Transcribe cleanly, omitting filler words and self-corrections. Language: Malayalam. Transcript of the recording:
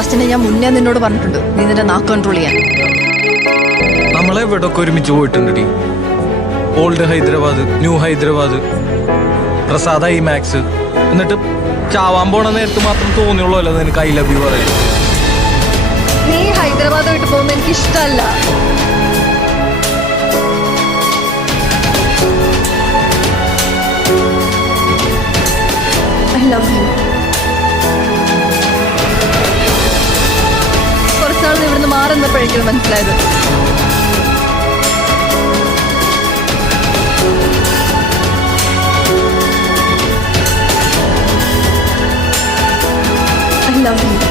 ഫസ്റ്റിനെ ഞാൻ മുന്നേ നിന്നോട് പറഞ്ഞിട്ടുണ്ട് നീ നിന്റെ നാക്ക് കൺട്രോൾ ചെയ്യാൻ. നമ്മളെവിടൊക്കെ ഒരുമിച്ച് പോയിട്ടുണ്ട്. Old Hyderabad, new Hyderabad, Prasad IMAX. എന്നിട്ട് ചാവാൻ പോണ നേരത്ത് മാത്രം തോന്നിയുള്ളൂ അല്ലോ നിനക്ക് ഐ ലവ് യു പറയാൻ. നീ ഹൈദരാബാദ് വിട്ട് പോകുന്നത് എനിക്ക് ഇഷ്ടമല്ല. I love you. കുറച്ചാൾ ഇവിടുന്ന് മാറുന്നപ്പോഴേക്കും മനസ്സിലായത്. I love you.